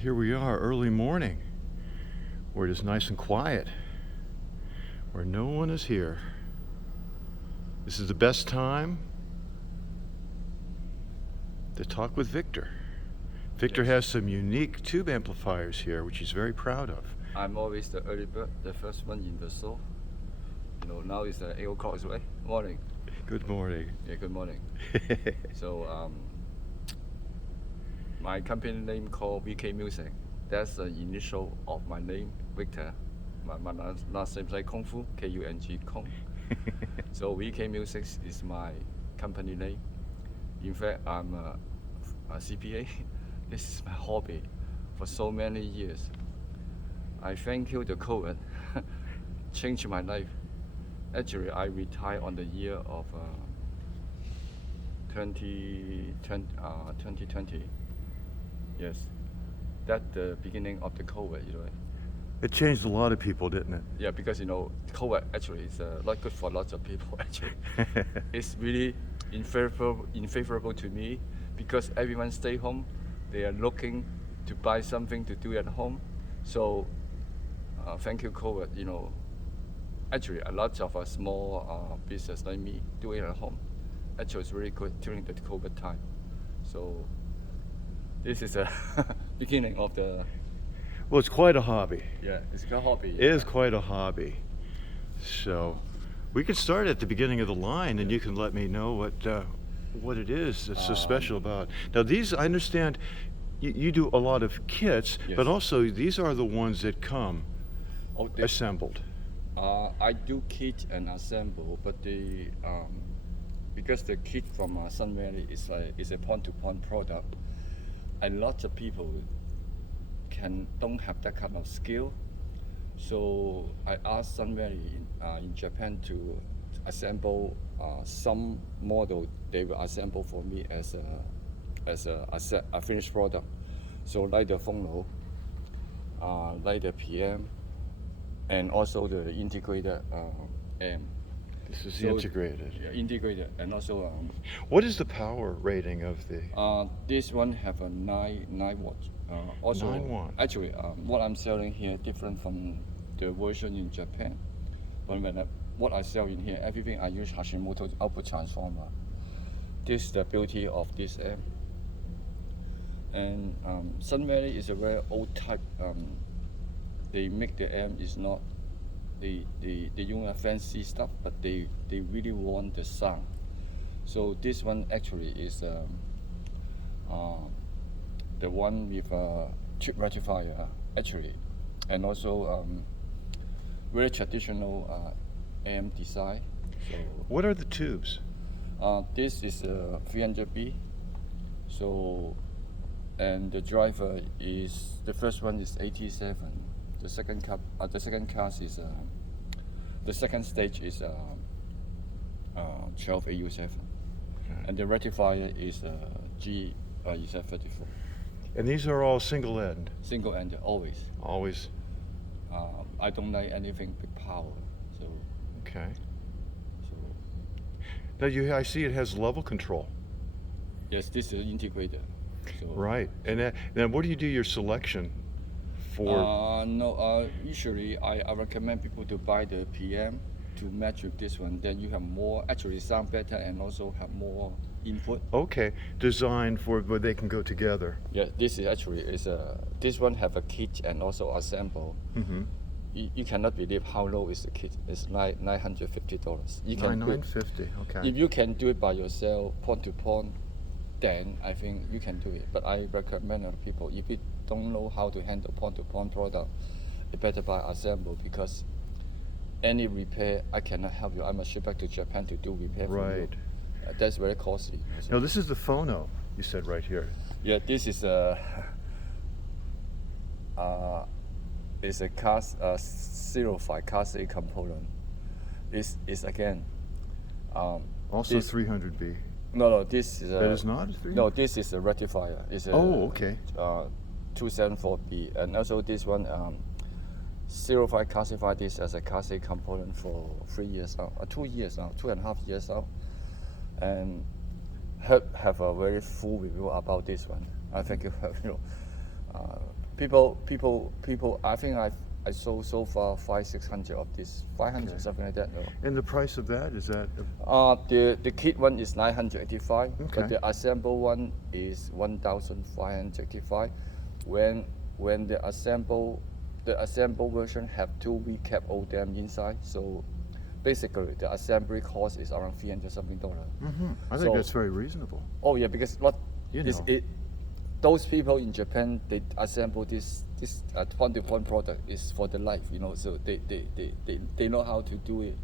Here we are, early morning, where it is nice and quiet, where no one is here. This is the best time to talk with Victor. Victor has some unique tube amplifiers here, which he's very proud of. I'm always the early bird, the first one in the show. You know, now it's 8 o'clock, right? Morning. Good morning. Yeah, good morning. So, my company name called VK Music. That's the initial of my name, Victor. My last name is like Kung Fu, K-U-N-G, Kung. So VK Music is my company name. In fact, I'm a CPA. This is my hobby for so many years. I thank you, the COVID changed my life. Actually, I retired on the year of 2020. Yes, that's the beginning of the COVID, you know. It changed a lot of people, didn't it? Yeah, because you know, COVID actually is not good for lots of people. Actually, it's really unfavorable to me because everyone stay home. They are looking to buy something to do at home. So, thank you, COVID. You know, actually, a lot of small business like me doing at home. Actually, it's really good during the COVID time. So, this is a beginning of the. Well, it's quite a hobby. Yeah, it's a hobby. It is quite a hobby. So, we could start at the beginning of the line, and you can let me know what it is that's so special about. Now, these, I understand, you do a lot of kits, Yes. but also these are the ones that come assembled. I do kit and assemble, but the because the kit from Sun Valley is a point-to-point product, a lot of people don't have that kind of skill. So I asked Sun Valley in Japan to assemble some model. They will assemble for me as a finished product. So like the Phono, like the PM, and also the integrated amp. This is integrated. Yeah, integrated, and also What is the power rating of the? this one have a 9 watts. Also, 9 watts. Actually, what I'm selling here different from the version in Japan. But what I sell in here, everything I use Hashimoto output transformer. This is the beauty of this amp. And Sun Valley is a very old type. They make the amp is not they use fancy stuff, but they really want the sound. So this one actually is the one with a tube rectifier actually, and also very traditional amp design. So What are the tubes? this is a 300B. So, and the driver is the first one is 87. The second cast is the second stage is 12 AU7, Okay. and the rectifier is G Z34. And these are all single end. Single end always. Always. I don't like anything big power. So Okay. Now I see it has level control. yes, this is integrated. So, Right. And then what do you do your selection for? No, usually I recommend people to buy the PM to match with this one. Then you have more, actually sound better and also have more input. Okay, designed for where they can go together. Yeah, this is actually this one have a kit and also assemble. Mm-hmm. You cannot believe how low is the kit. It's like $950. You can do it. $950. Okay. If you can do it by yourself, point to point, then I think you can do it. But I recommend other people, if you don't know how to handle point-to-point product, you better buy assemble because any repair, I cannot help you. I must ship back to Japan to do repair for you. Right. That's very costly. Now this is the Phono, you said right here. Yeah, this is a class 05 class A component. Is again. Also this, 300B. No, this is That is not a 300? No, this is a rectifier. It's a, okay. 274B, and also this one 05 classified this as a class A component for 3 years now, 2 years now, 2.5 years now, and have a very full review about this one. I think you have people. I think I sold so far 500-600 of this, 500 Okay. something like that. No. And the price of that, is that? The kit one is 985, Okay. but the assemble one is 1,585. When the assemble version have 2 recap ODM inside, so basically the assembly cost is around 300 something dollar. I think So- that's very reasonable. Oh yeah, because what You is know. it? Those people in Japan, they assemble this point-to-point product is for the life, you know. So they know how to do it.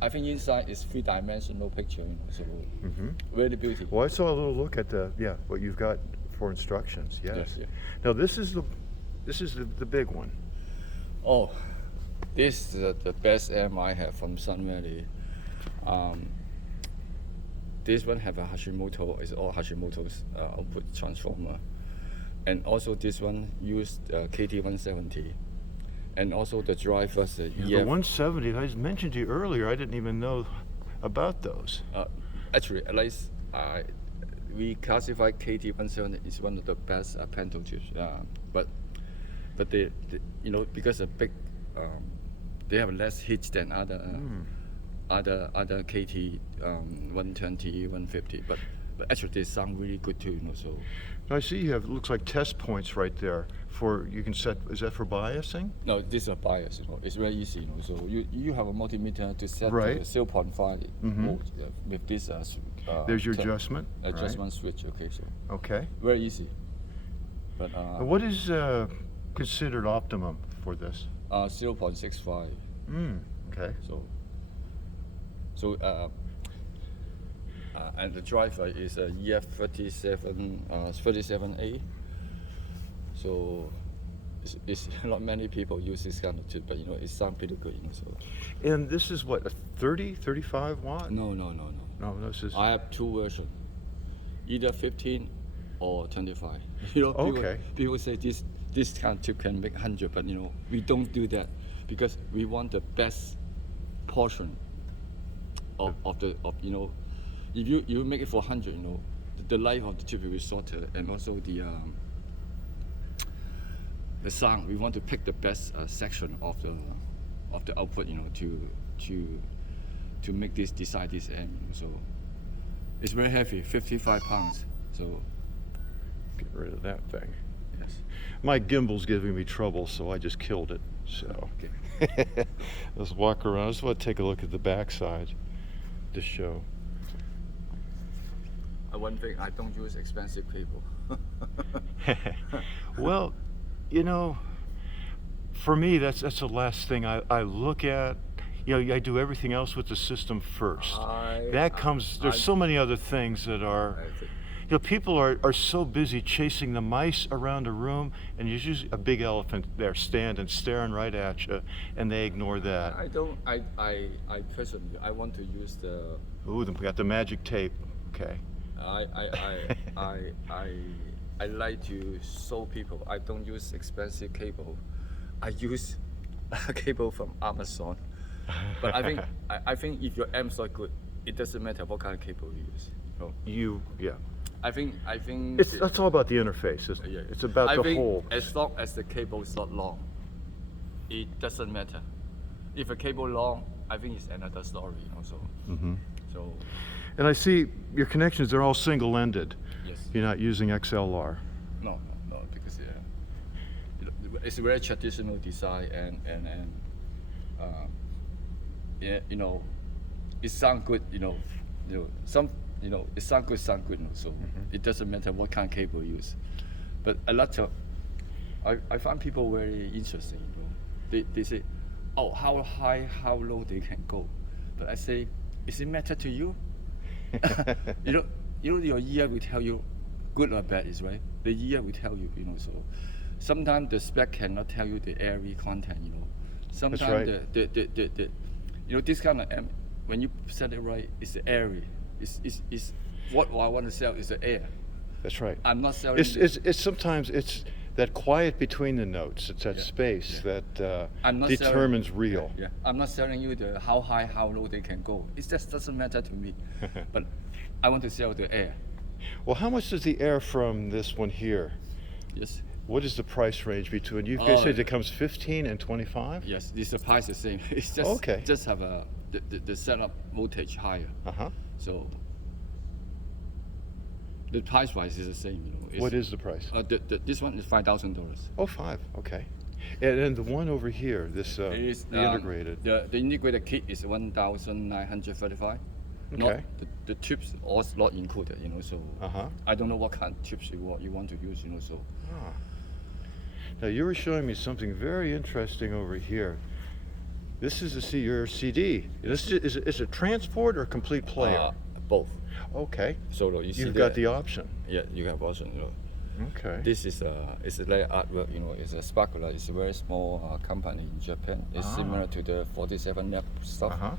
I think inside is 3-dimensional picture, you know. So very beautiful. Well, I saw a little look at what you've got for instructions. Yes. Yes, yeah. Now this is the big one. Oh, this is the best amp I have from Sun Valley. This one have a Hashimoto, it's all Hashimoto's output transformer. And also this one used KT170. And also the drivers, The EF. 170 I mentioned to you earlier. I didn't even know about those. Actually, at least we classify KT170 is one of the best Pento tubes. But they you know, because of big, they have less hits than other KT 120, 150. But actually they sound really good too. You know, so. I see you have, looks like test points right there for, you can set, is that for biasing? No, this is a bias. You know, it's very easy. You know, so you have a multimeter to set Right. the 0.5 volt with this. There's your turn- adjustment. right? adjustment switch. Okay, so Okay. very easy. But And what is considered optimum for this? 0.65. Okay. So and the driver is a EF37A. So it's not many people use this kind of chip, but you know it sounds pretty good. You know, so And this is what, a 30, 35 watt? no. No, this is. I have 2 versions, either 15 or 25. You know, Okay. people say this kind of chip can make 100, but you know we don't do that because we want the best portion of you know, if you make it for 100, you know, the life of the chip will be shorter, and also the sound. We want to pick the best section of the output, you know, to make this decide this amp. You know, so it's very heavy, 55 pounds. So Get rid of that thing. yes. My gimbal's giving me trouble, so I just killed it. So Okay. let's walk around. I just want to take a look at the backside to show. One thing, I don't use expensive cable. Well, you know, for me, that's the last thing I look at. You know, I do everything else with the system first. There's so many other things that are, you know, people are so busy chasing the mice around a room, and there's usually a big elephant there standing, staring right at you, and they ignore that. I personally, I want to use the. Ooh, then we got the magic tape. Okay. I like to show people. I don't use expensive cable. I use a cable from Amazon. But I think if your amp's not good, it doesn't matter what kind of cable you use. Yeah. I think That's all about the interface, isn't it? yeah. It's about I the think whole. as long as the cable is not long, it doesn't matter. If a cable long, I think it's another story. You know, so. So. And I see your connections, they're all single-ended. Yes. You're not using XLR. No, because it's a very traditional design and yeah, you know, it sounds good. You know, it sound good. You know, so it doesn't matter what kind of cable you use. But a lot of I find people very interesting. You know, they say, oh, how high, how low they can go. But I say, is it matter to you? you know, your ear will tell you good or bad is right. The ear will tell you, you know. So sometimes the spec cannot tell you the airy content, you know. Sometimes right. the you know, this kind of amp, when you set it right, it's airy. It's what I want to sell is the air. That's right. I'm not selling. It's sometimes it's that quiet between the notes. It's that space that determines real. Yeah, I'm not selling you the how high, how low they can go. It just doesn't matter to me. But I want to sell the air. Well, how much does the air from this one here? Yes. What is the price range between you guys said it comes 15 and 25? Yes, this the price the same. It's just Okay. just have the setup voltage higher. Uh-huh. So the price wise is the same. You know. It's, What is the price? this one is $5,000. Oh, 5. Okay. And the one over here, this It is, the integrated. The integrated kit is 1,935. Okay. Not the chips also not included. You know, so Uh-huh. I don't know what kind of chips you want to use. You know, so. Ah. Now you were showing me something very interesting over here. This is your CD. This is it transport or complete player? Both. Okay. So you see You've got the option. Yeah, you have option. You know. Okay. This is a like artwork. You know, it's a sparkler. It's a very small company in Japan. It's similar to the 47 NAP stuff. Uh-huh.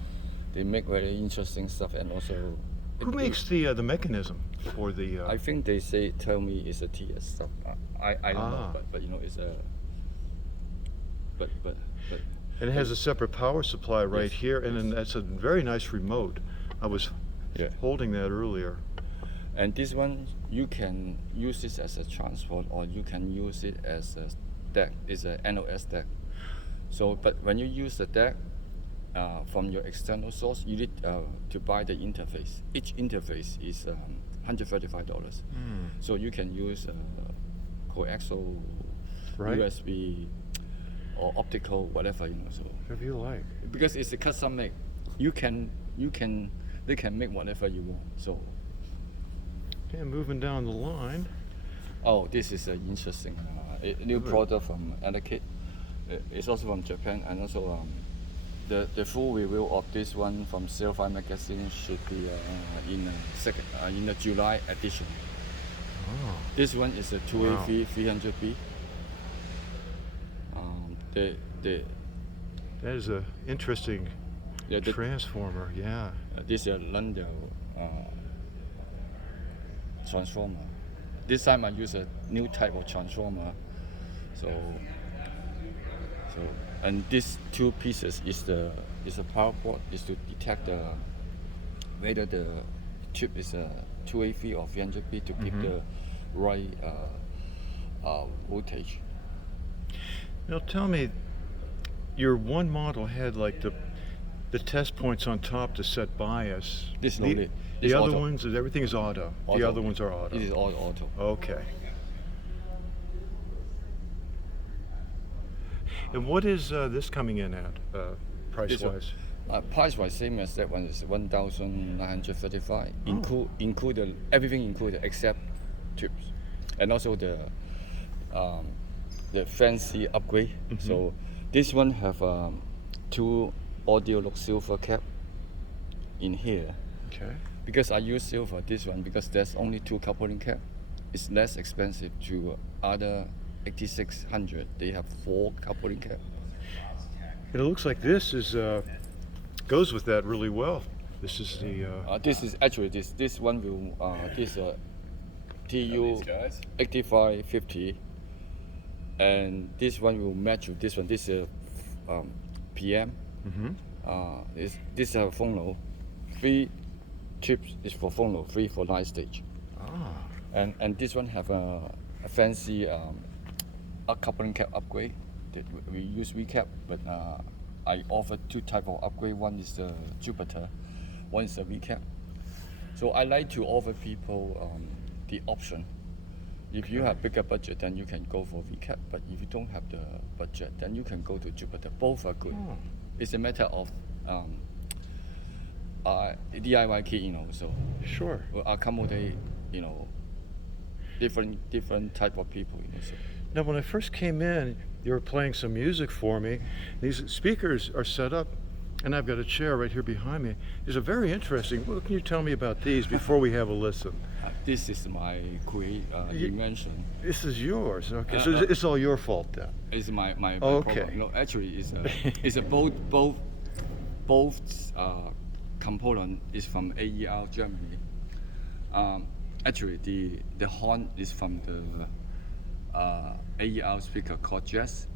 They make very interesting stuff, and also. Who makes the mechanism for the? I think they tell me it's a TS stuff. I don't know, Ah. but you know it's a. But. And it has a separate power supply right Yes, here, and then that's a very nice remote. I was Yeah. holding that earlier. And this one you can use this as a transport, or you can use it as a DAC. It's a NOS DAC. So, but when you use the DAC from your external source, you need to buy the interface. Each interface is $135. So you can use coaxial, Right. USB, or optical, whatever, you know. So Whatever you like. because it's a custom make, they can make whatever you want. So Okay, moving down the line. oh, this is an interesting new product from Anarcade. It's also from Japan, and also the full review of this one from Sci-Fi magazine should be in the July edition. Oh. This one is a 2AV 300B. That is a interesting the transformer. Yeah. this is a London transformer. This time I use a new type of transformer. So and these two pieces is a power board is to detect whether the chip is a 2AV or 300B to keep the right voltage. Now tell me, your one model had like the test points on top to set bias. This the, only. the This other auto. ones, everything is auto. The Auto. other ones are auto. It is all auto. Okay. And what is this coming in at, price-wise? Price-wise, same as that one is 1,935. Include everything included except chips, and also the fancy upgrade. So this one have two audio look silver cap in here. Okay. Because I use silver this one because there's only two coupling cap. It's less expensive to other 8600. They have 4 coupling cap. And it looks like this is goes with that really well. This is the This is actually this one will this TU 8550, and this one will match with this one. This is PM. This is a Phono. 3 chips is for Phono, 3 for live stage. And this one have a fancy a coupling cap upgrade. That we use recap, but I offer 2 type of upgrade. One is the Jupiter, one is the recap. So I like to offer people the option. If you have bigger budget, then you can go for recap. But if you don't have the budget, then you can go to Jupiter. Both are good. It's a matter of DIY kit, you know. So sure. will accommodate, you know, different type of people, you know. So. Now, when I first came in, you were playing some music for me. These speakers are set up, and I've got a chair right here behind me. These are very interesting. What can you tell me about these before we have a listen? This is my invention. This is yours. Okay, so it's all your fault then. It's my Okay. problem. No, actually, it's a both component is from AER Germany. Actually, the horn is from the AER speaker called Jazz.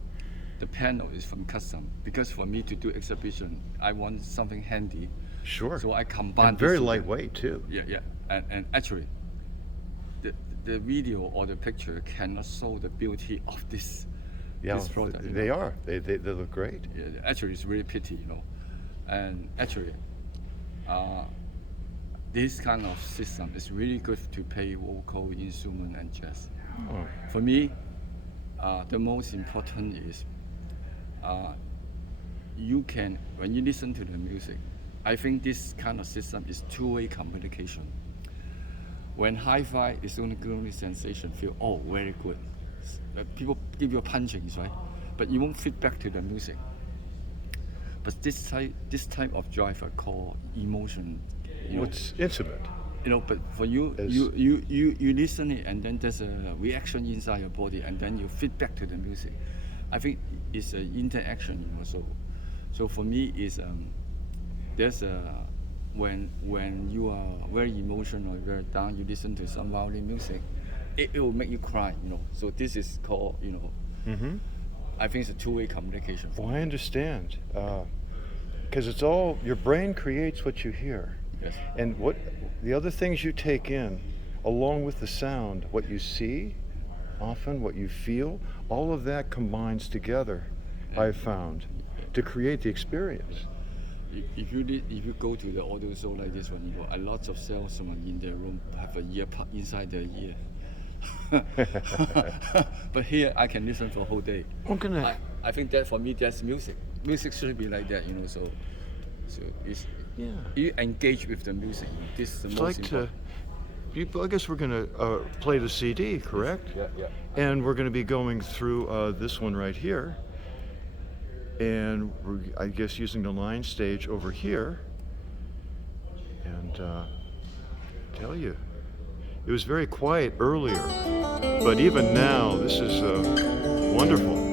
The panel is from custom because for me to do exhibition, I want something handy. Sure. So I combine. And very this together. lightweight too. Yeah, and actually, the video or the picture cannot show the beauty of this product. They are. They look great. Yeah, actually, it's really pity, And actually, this kind of system is really good to play vocal instrument and jazz. Oh. For me, the most important is you can, when you listen to the music, I think this kind of system is two-way communication. When hi-fi is only sensation, feel very good. People give you punchings, right? But you won't fit back to the music. But this type of driver called emotion. It's intimate. But for you, you listen it, and then there's a reaction inside your body, and then you fit back to the music. I think it's an interaction, So for me, is there's a when you are very emotional, very down, you listen to some violin music, it will make you cry, So this is called, Mm-hmm. I think it's a two-way communication. Well, I understand, because it's all your brain creates what you hear, Yes. and what the other things you take in, along with the sound, what you see, often what you feel, all of that combines together. I've found to create the experience. If you go to the audio show like this one, a lot of salesmen in their room have a ear plug inside their ear. But here I can listen for a whole day. I think that for me that's music. Music should be like that, So it's you engage with the music. This is the most important. I guess we're going to play the CD, correct? Yeah. And we're going to be going through this one right here. And we're, I guess, using the line stage over here. And tell you, it was very quiet earlier, but even now, this is wonderful.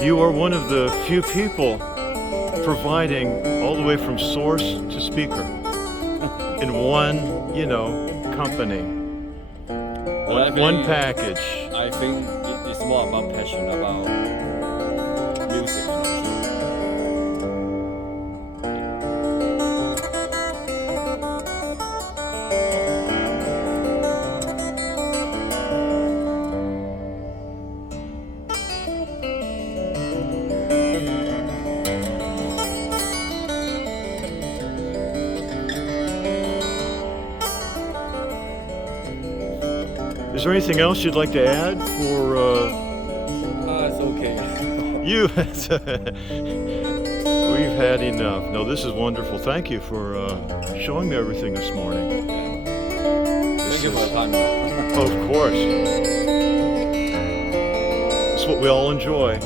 You are one of the few people providing all the way from source to speaker in one, company. One package. I think it's more about passion, about music. Is there anything else you'd like to add for? It's okay. We've had enough. No, this is wonderful. Thank you for showing me everything this morning. Thank you for your time. Of course. It's what we all enjoy.